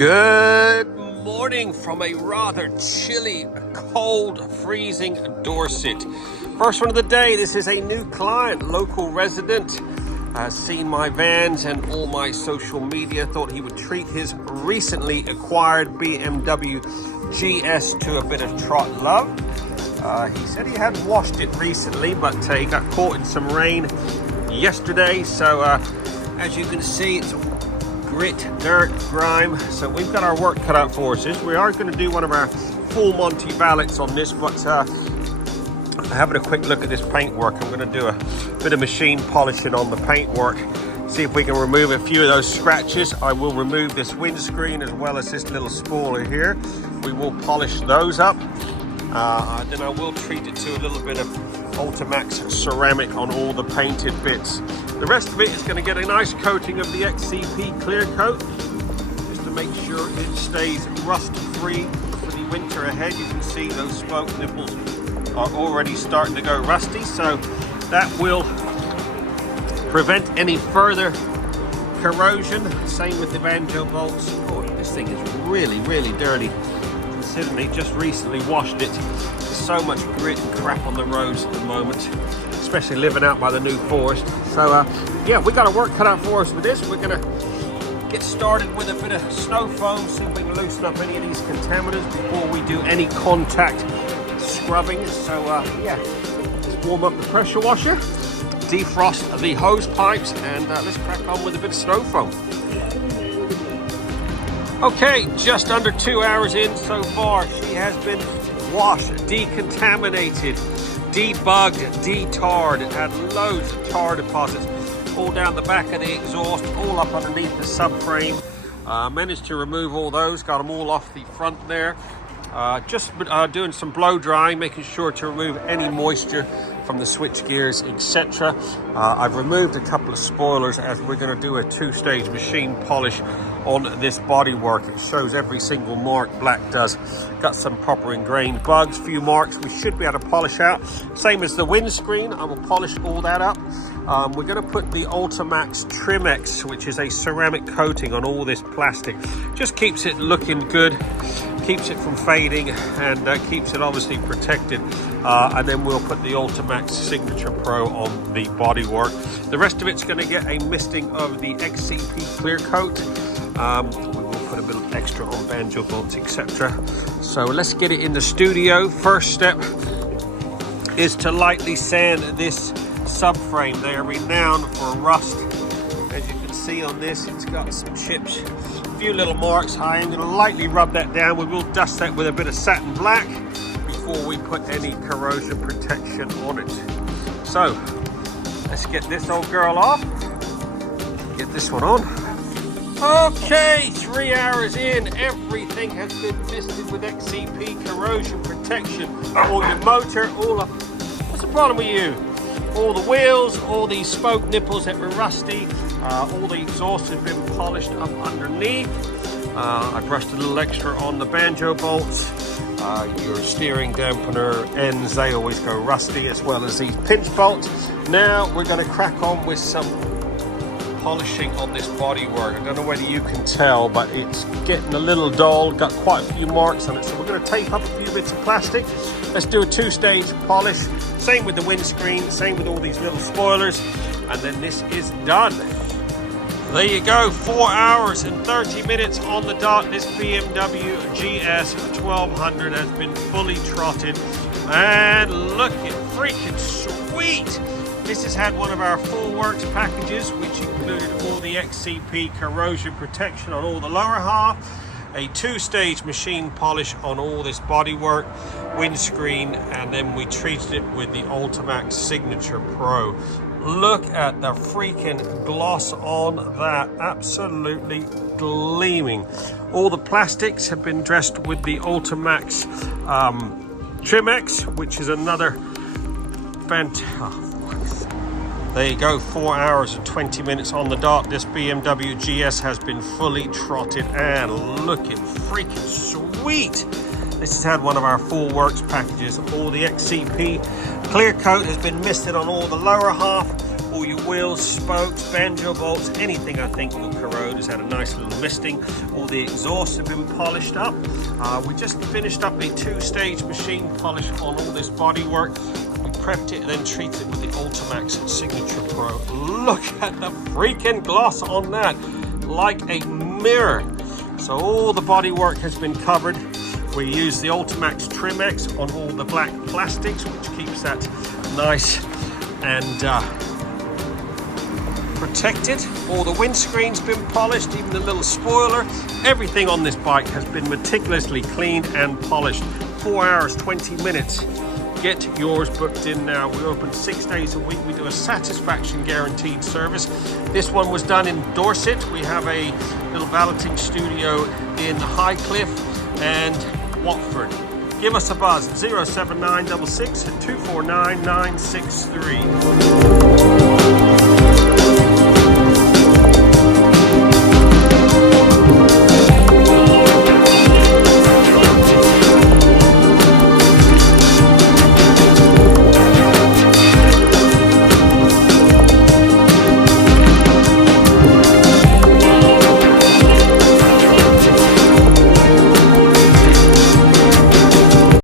Good morning from a rather chilly, cold, freezing Dorset. First one of the day. This is a new client, local resident. Seen my vans and all my social media. Thought he would treat his recently acquired BMW GS to a bit of trot love. He said he hadn't washed it recently, but he got caught in some rain yesterday. So as you can see, it's grit, dirt, grime. So we've got our work cut out for us. We are going to do one of our full Monty valets on this, but having a quick look at this paintwork, I'm going to do a bit of machine polishing on the paintwork, see if we can remove a few of those scratches. I will remove this windscreen as well as this little spoiler here. We will polish those up. Then I will treat it to a little bit of Ultimaxx ceramic on all the painted bits. The rest of it is going to get a nice coating of the XCP clear coat, just to make sure it stays rust free for the winter ahead. You can see those spoke nipples are already starting to go rusty, so that will prevent any further corrosion. Same with the banjo bolts. Oh, this thing is really dirty, considering he just recently washed it. There's so much grit and crap on the roads at the moment, especially living out by the New Forest. So yeah, we got our work cut out for us with this. We're gonna get started with a bit of Snowfoam, see if we can loosen up any of these contaminants before we do any contact scrubbing. So yeah, let's warm up the pressure washer, defrost the hose pipes, and let's crack on with a bit of Snowfoam. Okay, just under 2 hours in so far. She has been washed, decontaminated, debugged, detarred. It had loads of tar deposits all down the back of the exhaust, all up underneath the subframe. Managed to remove all those, got them all off the front there. Just doing some blow drying, making sure to remove any moisture from the switch gears, etc. I've removed a couple of spoilers as we're going to do a two-stage machine polish on this bodywork. It shows every single mark, black does. Got some proper ingrained bugs, few marks we should be able to polish out. Same as the windscreen, I will polish all that up. We're going to put the Ultimaxx Trim-X, which is a ceramic coating on all this plastic. Just keeps it looking good, keeps it from fading, and keeps it obviously protected. And then we'll put the Ultimaxx Signature Pro on the bodywork. The rest of it's going to get a misting of the XCP clear coat. We will put a bit of extra on banjo bolts, etc. So let's get it in the studio. First step is to lightly sand this subframe. They are renowned for rust. As you can see on this, it's got some chips, a few little marks. I am going to lightly rub that down. We will dust that with a bit of satin black before we put any corrosion protection on it. So let's get this old girl off, get this one on. Okay, 3 hours in, everything has been misted with XCP corrosion protection. All your motor, all of, what's the problem with you? All the wheels, all these spoke nipples that were rusty, all the exhaust has been polished up underneath. I brushed a little extra on the banjo bolts. Your steering dampener ends, they always go rusty, as well as these pinch bolts. Now we're going to crack on with some polishing on this bodywork. I don't know whether you can tell, but it's getting a little dull, got quite a few marks on it. So we're going to tape up a few bits of plastic. Let's do a two-stage polish. Same with the windscreen, same with all these little spoilers, and then this is done. There you go, 4 hours and 30 minutes on the dot. This BMW GS 1200 has been fully trotted, and look at freaking sweet. This has had one of our full works packages, which included all the XCP corrosion protection on all the lower half, a two-stage machine polish on all this bodywork, windscreen, and then we treated it with the Ultimaxx Signature Pro. Look at the freaking gloss on that, absolutely gleaming. All the plastics have been dressed with the Ultimaxx Trim-X, which is another fantastic. There you go, 4 hours and 20 minutes on the dot. This BMW GS has been fully trotted, and look at freaking sweet. This has had one of our full works packages. All the XCP clear coat has been misted on all the lower half. All your wheels, spokes, banjo bolts, anything I think will corrode has had a nice little misting. All the exhausts have been polished up. We just finished up a 2-stage machine polish on all this bodywork. We prepped it and then treated it with the Ultimaxx Signature Pro. Look at the freaking gloss on that, like a mirror. So all the bodywork has been covered. We use the Ultimaxx Trim-X on all the black plastics, which keeps that nice and protected. All the windscreen's been polished, even the little spoiler. Everything on this bike has been meticulously cleaned and polished. 4 hours, 20 minutes. Get yours booked in now. We open 6 days a week. We do a satisfaction guaranteed service. This one was done in Dorset. We have a little valeting studio in Highcliffe and Watford. Give us a buzz at 07966 249 963.